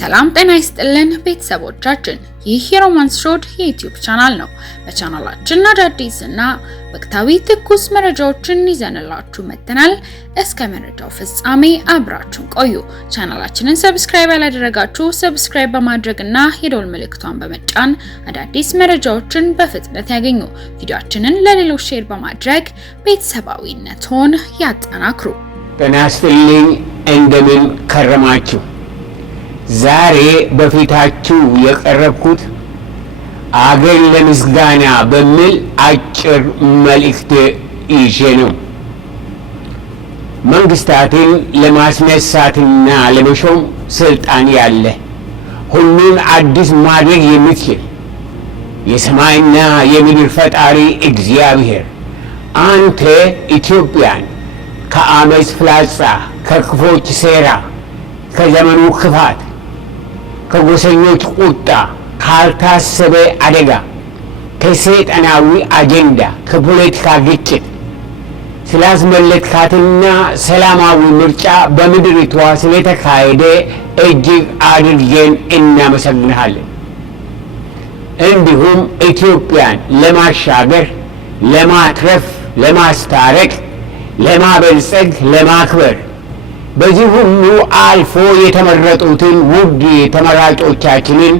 ሰላም ጤና ይስጥልን ቤተሰቦቻችን፣ ይህ የሮማንስ ሮድ የዩቲዩብ ቻናል ነው። በቻናላችን አዳዲስና ወቅታዊ ትኩስ መረጃዎችን ይዘንላችሁ መጥተናል። እስከ መረጃው ፍጻሜ አብራችሁን ቆዩ። ቻናላችንን ሰብስክራይብ ያላደረጋችሁ ሰብስክራይብ በማድረግና የደወል ምልክቷን በመጫን አዳዲስ መረጃዎችን በፍጥነት ያገኙ። ቪዲዮአችንን ለሌሎች ሼር በማድረግ ቤተሰባዊነትዎን ያጠናክሩ። ጤና ይስጥልኝ፣ እንደምን ከረማችሁ? ዛሬ በፊታችሁ የቀረብኩት አገር ለምስጋና በሚል አጭር መልእክት ይዤ ነው። መንግስታትን ለማስነሳትና ለመሾም ስልጣን ያለ ሁሉን አዲስ ማድረግ የሚችል የሰማይና የምድር ፈጣሪ እግዚአብሔር አንተ ኢትዮጵያን ከአመፅ ፍላጻ፣ ከክፎች ሴራ፣ ከዘመኑ ክፋት፣ ከጎሰኞች ቁጣ፣ ካልታሰበ አደጋ፣ ከሰይጣናዊ አጀንዳ፣ ከፖለቲካ ግጭት ስላስመለጥካትና ሰላማዊ ምርጫ በምድሪቷ ስለተካሄደ እጅግ አድርገን እናመሰግንሃለን። እንዲሁም ኢትዮጵያን ለማሻገር፣ ለማትረፍ፣ ለማስታረቅ፣ ለማበልጸግ፣ ለማክበር በዚህ ሁሉ አልፎ የተመረጡትን ውድ ተመራጮቻችንን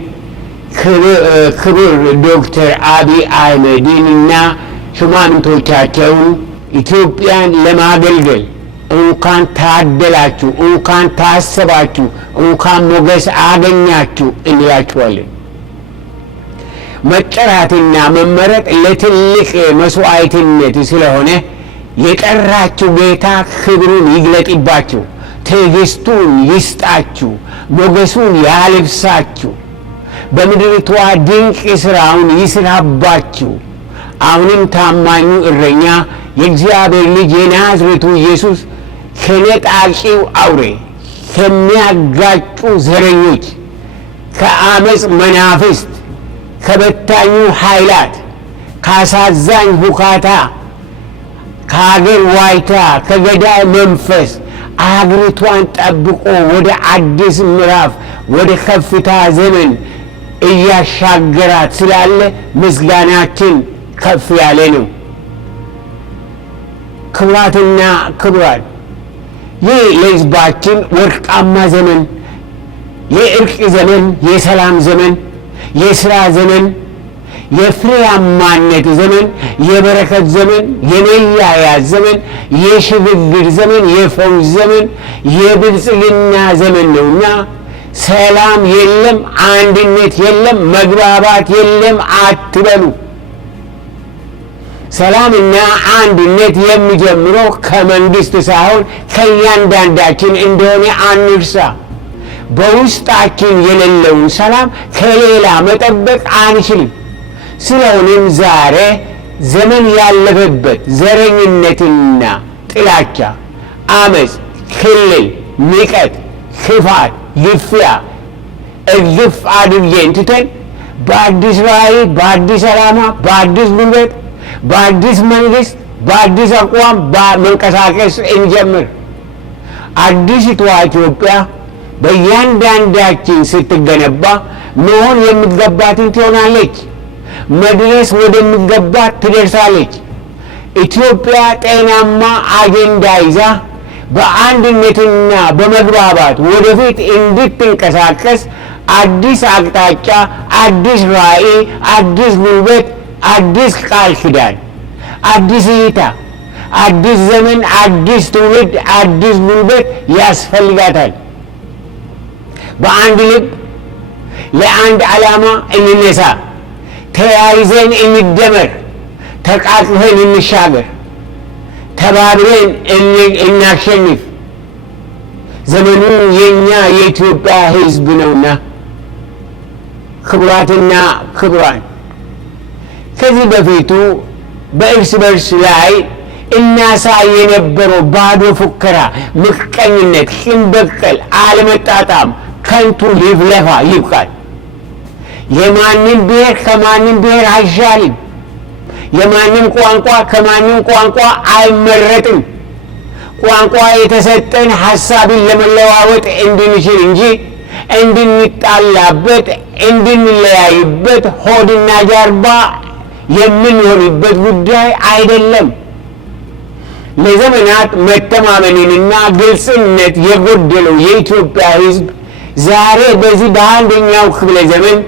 ክቡር ዶክተር አብይ አህመድንና ሹማምንቶቻቸውን ኢትዮጵያን ለማገልገል እንኳን ታደላችሁ፣ እንኳን ታሰባችሁ፣ እንኳን ሞገስ አገኛችሁ እንላችኋለን። መጠራትና መመረጥ ለትልቅ መስዋዕትነት ስለሆነ የጠራችሁ ጌታ ክብሩን ይግለጥባችሁ፣ ትዕግስቱን ይስጣችሁ፣ ሞገሱን ያልብሳችሁ፣ በምድሪቷ ድንቅ ሥራውን ይስራባችሁ። አሁንም ታማኙ እረኛ የእግዚአብሔር ልጅ የናዝሬቱ ኢየሱስ ከነጣቂው አውሬ፣ ከሚያጋጩ ዘረኞች፣ ከአመፅ መናፍስት፣ ከበታኙ ኃይላት፣ ካሳዛኝ ሁካታ፣ ከሀገር ዋይታ፣ ከገዳይ መንፈስ አገሪቷን ጠብቆ ወደ አዲስ ምዕራፍ፣ ወደ ከፍታ ዘመን እያሻገራት ስላለ ምስጋናችን ከፍ ያለ ነው። ክቡራትና ክቡራን፣ ይህ ለሕዝባችን ወርቃማ ዘመን፣ የእርቅ ዘመን፣ የሰላም ዘመን፣ የሥራ ዘመን፣ የፍሬያማነት ዘመን፣ የበረከት ዘመን፣ የመያያዝ ዘመን፣ የሽግግር ዘመን፣ የፈውስ ዘመን፣ የብልጽግና ዘመን ነውና ሰላም የለም፣ አንድነት የለም፣ መግባባት የለም አትበሉ። ሰላምና አንድነት የሚጀምረው ከመንግስት ሳይሆን ከእያንዳንዳችን እንደሆነ አንርሳ። በውስጣችን የሌለውን ሰላም ከሌላ መጠበቅ አንችልም። ስለሆነም ዛሬ ዘመን ያለፈበት ዘረኝነትና ጥላቻ፣ አመፅ፣ ክልል፣ ንቀት፣ ክፋት፣ ግፊያ እግፍ አድርገን ትተን በአዲስ ራዕይ፣ በአዲስ ዓላማ፣ በአዲስ ጉልበት፣ በአዲስ መንግስት፣ በአዲስ አቋም መንቀሳቀስ እንጀምር። አዲስቷ ኢትዮጵያ በእያንዳንዳችን ስትገነባ መሆን የሚገባትን ትሆናለች። መድረስ ወደሚገባት ትደርሳለች። ኢትዮጵያ ጤናማ አጀንዳ ይዛ በአንድነትና በመግባባት ወደፊት እንድትንቀሳቀስ አዲስ አቅጣጫ፣ አዲስ ራዕይ፣ አዲስ ጉልበት፣ አዲስ ቃል ኪዳን፣ አዲስ እይታ፣ አዲስ ዘመን፣ አዲስ ትውልድ፣ አዲስ ጉልበት ያስፈልጋታል። በአንድ ልብ ለአንድ ዓላማ እንነሳ። ተያይዘን እንደመር፣ ተቃቅፈን እንሻገር፣ ተባብረን እናሸንፍ። ዘመኑ የኛ የኢትዮጵያ ሕዝብ ነውና። ክቡራትና ክቡራን፣ ከዚህ በፊቱ በእርስ በርስ ላይ እናሳይ የነበረው ባዶ ፉከራ፣ ምቀኝነት፣ ቂም በቀል፣ አለመጣጣም፣ ከንቱ ልፍለፋ ይብቃል። የማንም ብሔር ከማንም ብሔር አይሻልም። የማንም ቋንቋ ከማንም ቋንቋ አይመረጥም። ቋንቋ የተሰጠን ሐሳብን ለመለዋወጥ እንድንችል እንጂ እንድንጣላበት እንድንለያይበት ሆድና ጀርባ የምንሆንበት ጉዳይ አይደለም። ለዘመናት መተማመንንና ግልጽነት የጎደለው የኢትዮጵያ ሕዝብ ዛሬ በዚህ በአንደኛው ክፍለ ዘመን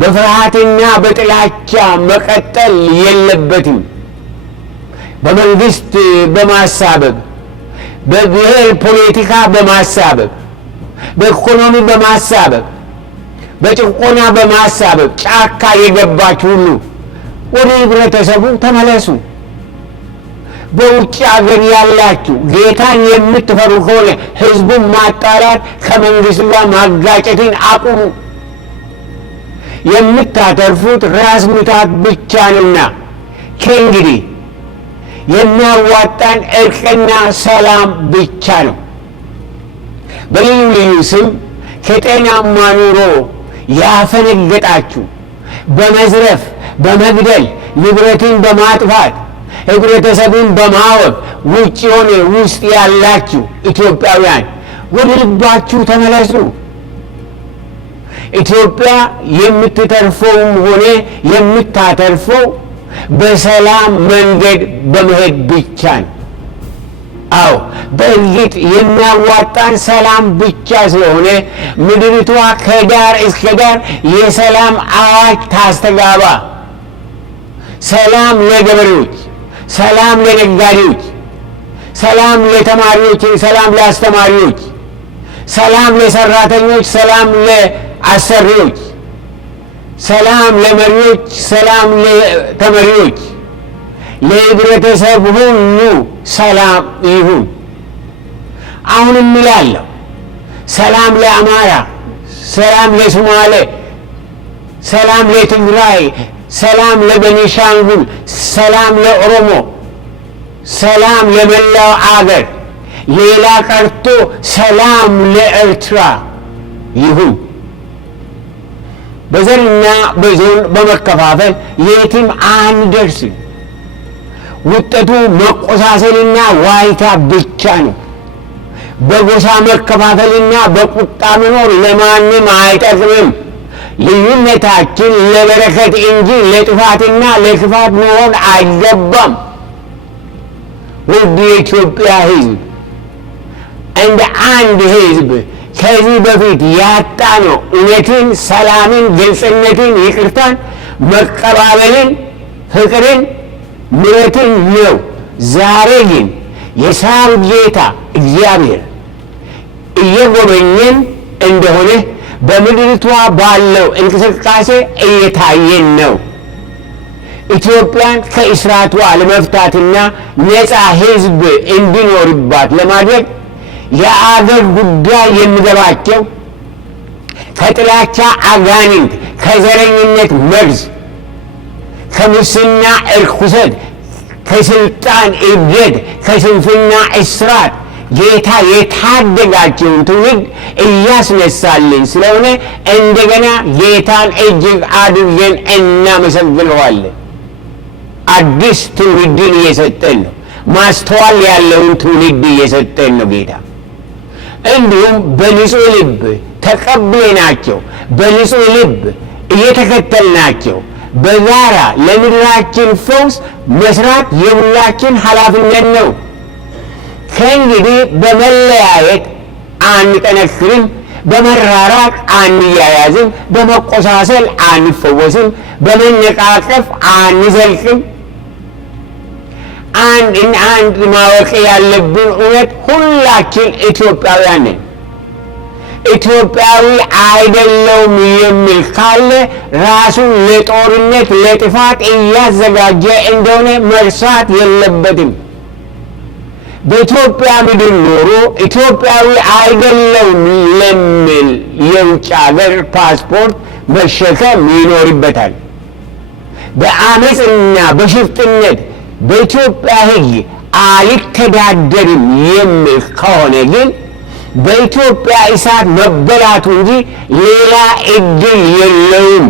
በፍርሃትና በጥላቻ መቀጠል የለበትም። በመንግስት በማሳበብ፣ በብሔር ፖለቲካ በማሳበብ፣ በኢኮኖሚ በማሳበብ፣ በጭቆና በማሳበብ ጫካ የገባችሁ ሁሉ ወደ ህብረተሰቡ ተመለሱ። በውጭ ሀገር ያላችሁ ጌታን የምትፈሩ ከሆነ ህዝቡን ማጣላት፣ ከመንግስት ጋር ማጋጨትን አቁሙ። የምታተርፉት ራስ ምታት ብቻ ነውና ከእንግዲህ የሚያዋጣን እርቅና ሰላም ብቻ ነው። በልዩ ልዩ ስም ከጤናማ ኑሮ ያፈነገጣችሁ በመዝረፍ በመግደል ንብረትን በማጥፋት ህብረተሰብን በማወቅ ውጭ ሆነ ውስጥ ያላችሁ ኢትዮጵያውያን ወደ ልባችሁ ተመለሱ። ኢትዮጵያ የምትተርፈውም ሆነ የምታተርፈው በሰላም መንገድ በመሄድ ብቻ ነው። አዎ በእርግጥ የሚያዋጣን ሰላም ብቻ ስለሆነ ምድሪቷ ከዳር እስከ ዳር የሰላም አዋጅ ታስተጋባ። ሰላም ለገበሬዎች፣ ሰላም ለነጋዴዎች፣ ሰላም ለተማሪዎች፣ ሰላም ለአስተማሪዎች፣ ሰላም ለሰራተኞች፣ ሰላም ለአሰሪዎች፣ ሰላም ለመሪዎች፣ ሰላም ለተመሪዎች፣ ለህብረተሰብ ሁሉ ሰላም ይሁን። አሁንም እላለሁ ሰላም ለአማራ፣ ሰላም ለሶማሌ፣ ሰላም ለትግራይ፣ ሰላም ለቤኒሻንጉል፣ ሰላም ለኦሮሞ፣ ሰላም ለመላው አገር፣ ሌላ ቀርቶ ሰላም ለኤርትራ ይሁን። በዘርና በዞን በመከፋፈል የትም አንደርስም። ውጤቱ መቆሳሰልና ዋይታ ብቻ ነው። በጎሳ መከፋፈልና በቁጣ መኖር ለማንም አይጠቅምም። ልዩነታችን ለበረከት እንጂ ለጥፋትና ለክፋት መሆን አይገባም። ውድ የኢትዮጵያ ሕዝብ እንደ አንድ ሕዝብ ከዚህ በፊት ያጣነው እውነትን፣ ሰላምን፣ ግልጽነትን፣ ይቅርታን፣ መቀባበልን፣ ፍቅርን፣ ምሕረትን ነው። ዛሬ ግን የሰራዊት ጌታ እግዚአብሔር እየጎበኘን እንደሆነ በምድሪቷ ባለው እንቅስቃሴ እየታየን ነው። ኢትዮጵያን ከእስራቷ ለመፍታትና ነፃ ሕዝብ እንዲኖርባት ለማድረግ የአገር ጉዳይ የሚገባቸው ከጥላቻ አጋንንት፣ ከዘረኝነት መርዝ፣ ከሙስና እርኩሰት፣ ከስልጣን እብደት፣ ከስንፍና እስራት ጌታ የታደጋቸውን ትውልድ እያስነሳልን ስለሆነ እንደገና ጌታን እጅግ አድርገን እናመሰግነዋለን። አዲስ ትውልድን እየሰጠን ነው። ማስተዋል ያለውን ትውልድ እየሰጠን ነው ጌታ። እንዲሁም በንጹህ ልብ ተቀብለናቸው በንጹህ ልብ እየተከተልናቸው በጋራ ለምድራችን ፈውስ መስራት የሁላችን ኃላፊነት ነው። ከእንግዲህ በመለያየት አንጠነክርም፣ በመራራቅ አንያያዝም፣ በመቆሳሰል አንፈወስም፣ በመነቃቀፍ አንዘልቅም። አንድ ማወቅ ያለብን እውነት ሁላችን ኢትዮጵያውያን ነን። ኢትዮጵያዊ አይደለውም የሚል ካለ ራሱን ለጦርነት ለጥፋት እያዘጋጀ እንደሆነ መርሳት የለበትም። በኢትዮጵያ ምድር ኖሮ ኢትዮጵያዊ አይደለውም ለሚል የውጭ ሀገር ፓስፖርት መሸከም ይኖርበታል። በአመፅና በሽፍጥነት በኢትዮጵያ ሕግ አልተዳደርም የሚል ከሆነ ግን በኢትዮጵያ እሳት መበላቱ እንጂ ሌላ እድል የለውም።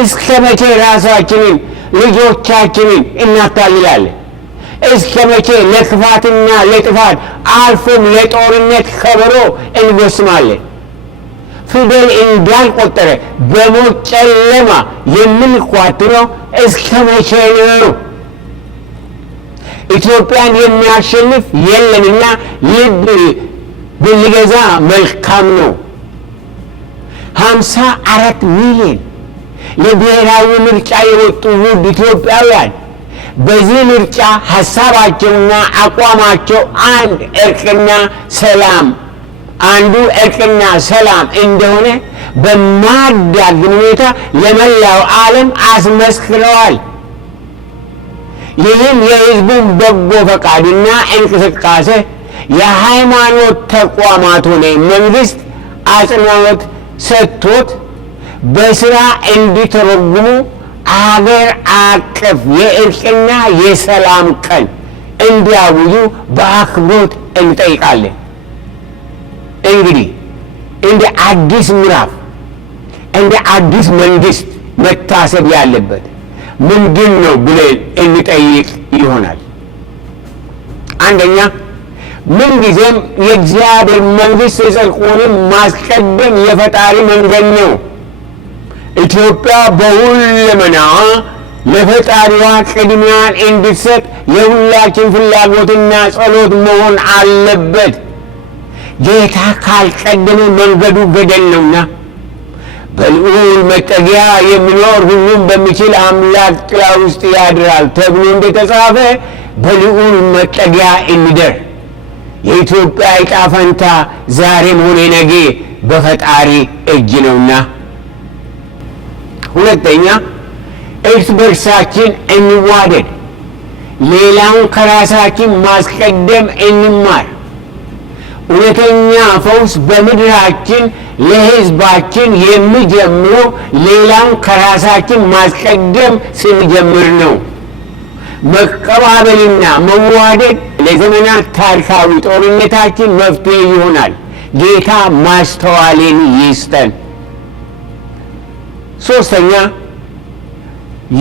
እስከ መቼ ራሳችንን ልጆቻችንን እናታልላለን? እስከ መቼ ለክፋትና ለጥፋት አልፎም ለጦርነት ከበሮ እንጎስማለን? ፊደል እንዳልቆጠረ በሞት ጨለማ የምንኳትነው እስከ መቼ ነው? ኢትዮጵያን የሚያሸንፍ የለምና ልብ ብንገዛ መልካም ነው። 54 ሚሊዮን ለብሔራዊ ምርጫ የወጡ ውድ ኢትዮጵያውያን በዚህ ምርጫ ሀሳባቸውና አቋማቸው አንዱ እርቅና ሰላም እንደሆነ በማያዳግም ሁኔታ ለመላው ዓለም አስመስክረዋል። ይህም የሕዝቡን በጎ ፈቃድና እንቅስቃሴ የሃይማኖት ተቋማት ሆነ መንግስት አጽንዖት ሰጥቶት በስራ እንዲተረጉሙ አገር አቀፍ የእርቅና የሰላም ቀን እንዲያውጁ በአክብሮት እንጠይቃለን። እንግዲህ እንደ አዲስ ምዕራፍ እንደ አዲስ መንግስት መታሰብ ያለበት ምንድን ነው ብለን እንጠይቅ ይሆናል። አንደኛ፣ ምንጊዜም የእግዚአብሔር መንግስት ጽድቁን ማስቀደም የፈጣሪ መንገድ ነው። ኢትዮጵያ በሁለመናዋ ለፈጣሪዋ ቅድሚያን እንድትሰጥ የሁላችን ፍላጎትና ጸሎት መሆን አለበት። ጌታ ካልቀደመ መንገዱ ገደል ነውና በልዑል መጠጊያ የሚኖር ሁሉም በሚችል አምላክ ጥላ ውስጥ ያድራል ተብሎ እንደተጻፈ በልዑል መጠጊያ እንደር። የኢትዮጵያ ዕጣ ፈንታ ዛሬም ሆነ ነገ በፈጣሪ እጅ ነውና። ሁለተኛ፣ እርስ በርሳችን እንዋደድ፣ ሌላውን ከራሳችን ማስቀደም እንማር። እውነተኛ ፈውስ በምድራችን ለሕዝባችን የሚጀምረው ሌላውን ከራሳችን ማስቀደም ስንጀምር ነው። መቀባበልና መዋደድ ለዘመናት ታሪካዊ ጦርነታችን መፍትሄ ይሆናል። ጌታ ማስተዋልን ይስጠን። ሶስተኛ፣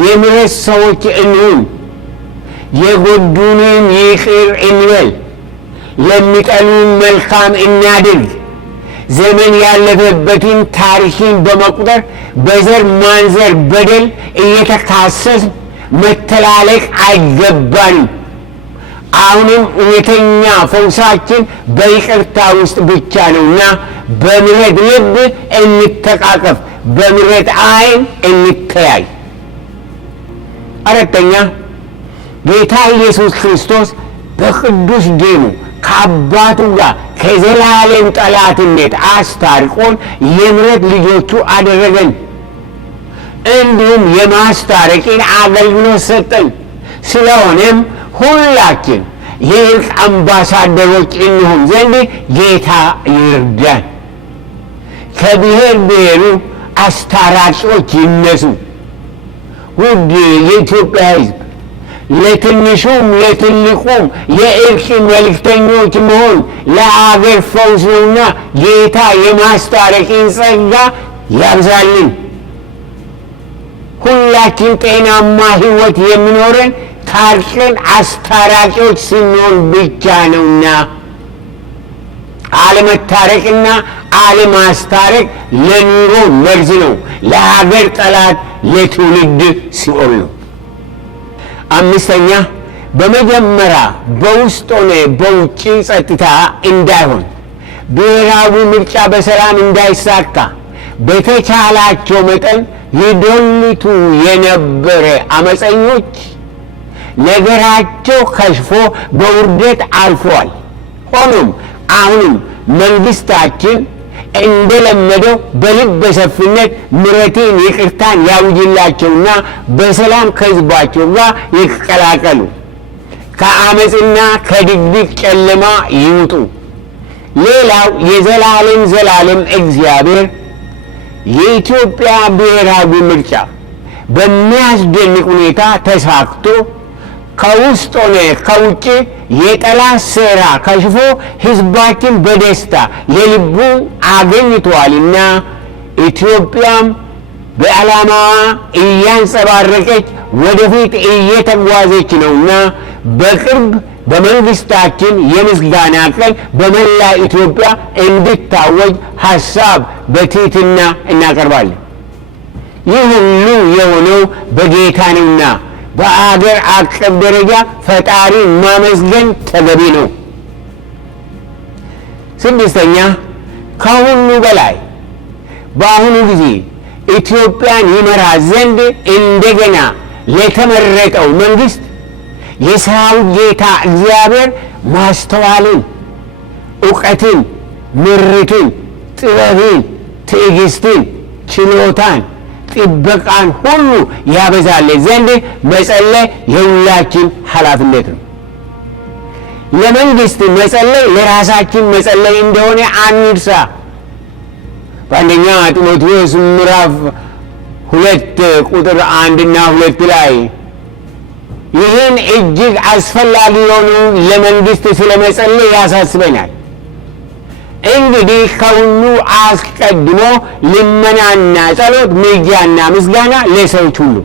የምሕረት ሰዎች እንሁን፣ የጎዱንን ይቅር እንበል፣ ለሚጠሉን መልካም እናድርግ። ዘመን ያለፈበትን ታሪክን በመቁጠር በዘር ማንዘር በደል እየተካሰስ መተላለቅ አይገባንም። አሁንም እውነተኛ ፈውሳችን በይቅርታ ውስጥ ብቻ ነውና በምሕረት ልብ እንተቃቀፍ፣ በምሕረት ዓይን እንተያይ። አራተኛ፣ ጌታ ኢየሱስ ክርስቶስ በቅዱስ ደሙ ከአባቱ ጋር ከዘላለም ጠላትነት አስታርቆን የምሕረት ልጆቹ አደረገን። እንዲሁም የማስታረቂን አገልግሎት ሰጠን። ስለሆነም ሁላችን የእርቅ አምባሳደሮች እንሆን ዘንድ ጌታ ይርዳን። ከብሔር ብሔሩ አስታራቂዎች ይነሱ። ውድ የኢትዮጵያ ሕዝብ፣ ለትንሹም ለትልቁም የእርቅ መልእክተኞች መሆን ለአገር ፈውስ ነውና ጌታ የማስታረቂን ጸጋ ያብዛልን። ሁላችን ጤናማ ሕይወት የሚኖረን ታርቀን አስታራቂዎች ስንሆን ብቻ ነውና። አለመታረቅና አለማስታረቅ ለኑሮ መርዝ ነው፣ ለሀገር ጠላት፣ ለትውልድ ሲኦል ነው። አምስተኛ፣ በመጀመሪያ በውስጥ ሆነ በውጭ ጸጥታ እንዳይሆን፣ ብሔራዊ ምርጫ በሰላም እንዳይሳካ በተቻላቸው መጠን ይዶልቱ የነበረ አመፀኞች ነገራቸው ከሽፎ በውርደት አልፈዋል። ሆኖም አሁንም መንግስታችን እንደለመደው በልበ ሰፊነት ምሕረትን፣ ይቅርታን ያውጅላቸውና በሰላም ከሕዝባቸው ጋር ይቀላቀሉ፣ ከአመፅና ከድቅድቅ ጨለማ ይውጡ። ሌላው የዘላለም እግዚአብሔር የኢትዮጵያ ብሔራዊ ምርጫ በሚያስደንቅ ሁኔታ ተሳክቶ ከውስጥ ሆነ ከውጭ የጠላት ሴራ ከሽፎ ሕዝባችን በደስታ የልቡን አገኝቷልና ኢትዮጵያም በዓላማዋ እያንጸባረቀች ወደፊት እየተጓዘች ነውና በቅርብ በመንግስታችን የምስጋና ቀን በመላ ኢትዮጵያ እንዲታወጅ ሐሳብ በትህትና እናቀርባለን። ይህ ሁሉ የሆነው በጌታ ነውና በአገር አቀፍ ደረጃ ፈጣሪ ማመስገን ተገቢ ነው። ስድስተኛ፣ ከሁሉ በላይ በአሁኑ ጊዜ ኢትዮጵያን ይመራ ዘንድ እንደገና ለተመረጠው መንግስት የሰራዊት ጌታ እግዚአብሔር ማስተዋልን፣ ዕውቀትን፣ ምሪትን፣ ጥበብን፣ ትዕግስትን፣ ችሎታን፣ ጥበቃን ሁሉ ያበዛልን ዘንድ መጸለይ የሁላችን ኃላፊነት ነው። ለመንግስት መጸለይ ለራሳችን መጸለይ እንደሆነ አንርሳ። በአንደኛ ጢሞቴዎስ ምዕራፍ 2 ቁጥር 1 እና 2 ላይ ይህን እጅግ አስፈላጊ የሆነውን ለመንግስት ስለመጸለይ ያሳስበናል። እንግዲህ ከሁሉ አስቀድሞ ልመናና ጸሎት፣ ምልጃና ምስጋና ለሰዎች ሁሉ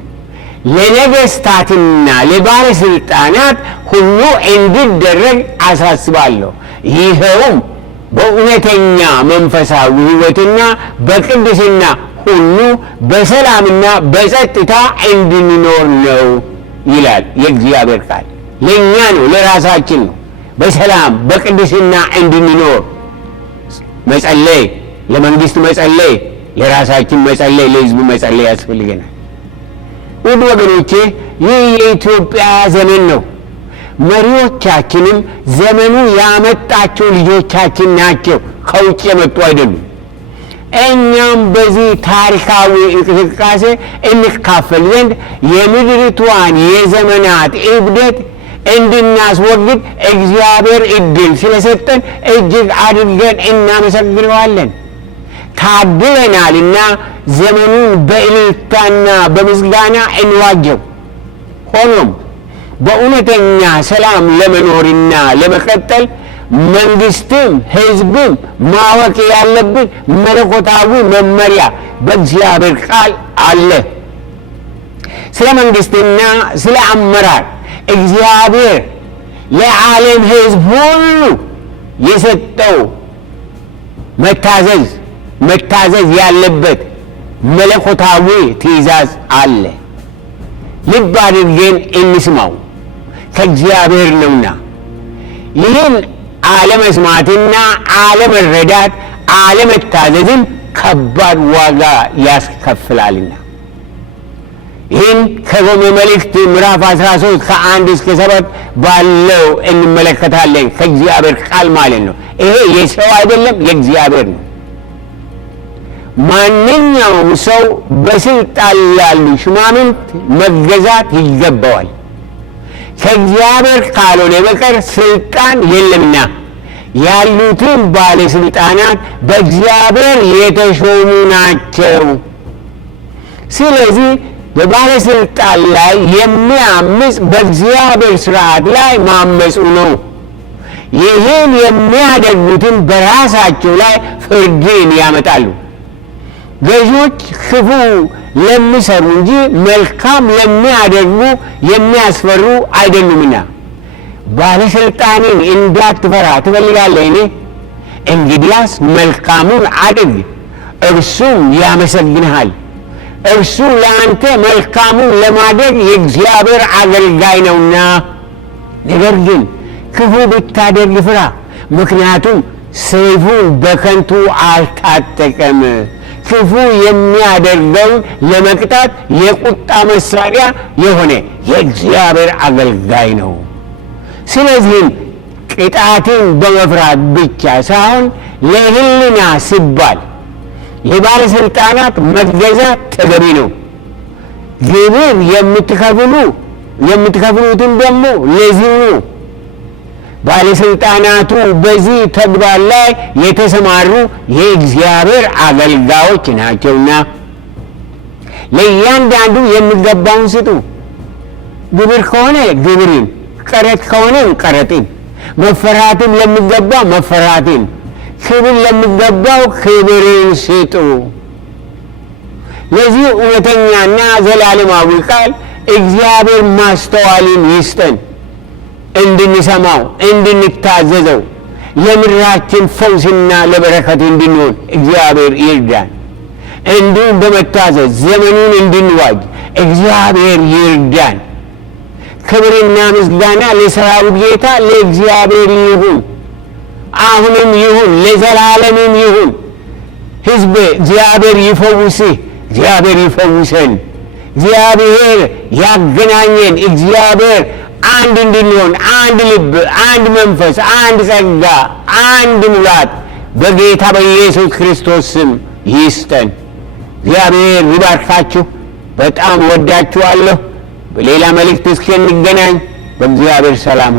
ለነገስታትና ለባለስልጣናት ሁሉ እንዲደረግ አሳስባለሁ። ይኸውም በእውነተኛ መንፈሳዊ ሕይወትና በቅድስና ሁሉ በሰላምና በጸጥታ እንድንኖር ነው ይላል የእግዚአብሔር ቃል። ለእኛ ነው፣ ለራሳችን ነው። በሰላም በቅድስና እንድንኖር መጸለይ፣ ለመንግስት መጸለይ፣ ለራሳችን መጸለይ፣ ለህዝቡ መጸለይ ያስፈልገናል። ውድ ወገኖቼ፣ ይህ የኢትዮጵያ ዘመን ነው። መሪዎቻችንም ዘመኑ ያመጣቸው ልጆቻችን ናቸው፣ ከውጭ የመጡ አይደሉም። እኛም በዚህ ታሪካዊ እንቅስቃሴ እንካፈል ዘንድ የምድሪቷን የዘመናት እብደት እንድናስወግድ እግዚአብሔር ዕድል ስለሰጠን እጅግ አድርገን እናመሰግነዋለን። ታድለናልና ዘመኑን በእልልታና በምስጋና እንዋጀው። ሆኖም በእውነተኛ ሰላም ለመኖርና ለመቀጠል መንግስትም ህዝብም ማወቅ ያለብን መለኮታዊ መመሪያ በእግዚአብሔር ቃል አለ። ስለ መንግስትና ስለ አመራር እግዚአብሔር ለዓለም ህዝብ ሁሉ የሰጠው መታዘዝ ያለበት መለኮታዊ ትእዛዝ አለ። ልብ አድርገን እንስማው፣ ከእግዚአብሔር ነውና። ይህን አለመስማትና አለመረዳት፣ አለመታዘዝን ከባድ ዋጋ ያስከፍላልና። ይህን ከሮሜ መልእክት ምዕራፍ 13 ከ1 እስከ 7 ባለው እንመለከታለን። ከእግዚአብሔር ቃል ማለት ነው። ይሄ የሰው አይደለም፣ የእግዚአብሔር ነው። ማንኛውም ሰው በስልጣን ላሉ ሹማምንት መገዛት ይገባዋል፣ ከእግዚአብሔር ካልሆነ በቀር ስልጣን የለምና። ያሉትም ባለስልጣናት በእግዚአብሔር የተሾሙ ናቸው። ስለዚህ በባለስልጣን ላይ የሚያምፅ በእግዚአብሔር ስርዓት ላይ ማመፁ ነው። ይህን የሚያደርጉትን በራሳቸው ላይ ፍርድን ያመጣሉ። ገዢዎች ክፉ ለሚሰሩ እንጂ መልካም ለሚያደርጉ የሚያስፈሩ አይደሉምና። ባለስልጣንን እንዳትፈራ ትፈልጋለህን? እንግዲያስ መልካሙን አድርግ፣ እርሱም ያመሰግንሃል። እርሱ ለአንተ መልካሙን ለማድረግ የእግዚአብሔር አገልጋይ ነውና። ነገር ግን ክፉ ብታደርግ ፍራ፣ ምክንያቱም ሰይፉን በከንቱ አልታጠቀም። ክፉ የሚያደርገውን ለመቅጣት የቁጣ መሳሪያ የሆነ የእግዚአብሔር አገልጋይ ነው። ስለዚህም ቅጣትን በመፍራት ብቻ ሳይሆን ለሕሊና ሲባል የባለስልጣናት መገዛት ተገቢ ነው። ግብር የምትከፍሉትን ደግሞ ለዚሁ ነው። ባለስልጣናቱ በዚህ ተግባር ላይ የተሰማሩ የእግዚአብሔር አገልጋዮች ናቸውና ለእያንዳንዱ የሚገባውን ስጡ። ግብር ከሆነ ግብርን፣ ቀረጥ ከሆነ ቀረጥን፣ መፈራትን ለሚገባ መፈራትን፣ ክብር ለሚገባው ክብርን ስጡ። ለዚህ እውነተኛና ዘላለማዊ ቃል እግዚአብሔር ማስተዋልን ይስጠን። እንድንሰማው እንድንታዘዘው ለምድራችን ፈውስና ለበረከት እንድንሆን እግዚአብሔር ይርዳን። እንዲሁም በመታዘዝ ዘመኑን እንድንዋጅ እግዚአብሔር ይርዳን። ክብርና ምስጋና ለሰራዊት ጌታ ለእግዚአብሔር ይሁን፣ አሁንም ይሁን፣ ለዘላለምም ይሁን። ሕዝብ እግዚአብሔር ይፈውስህ፣ እግዚአብሔር ይፈውሰን፣ እግዚአብሔር ያገናኘን። እግዚአብሔር አንድ እንድንሆን አንድ ልብ፣ አንድ መንፈስ፣ አንድ ጸጋ፣ አንድ ሙላት በጌታ በኢየሱስ ክርስቶስ ስም ይስጠን። እግዚአብሔር ይባርካችሁ። በጣም ወዳችኋለሁ። በሌላ መልእክት እስከንገናኝ በእግዚአብሔር ሰላም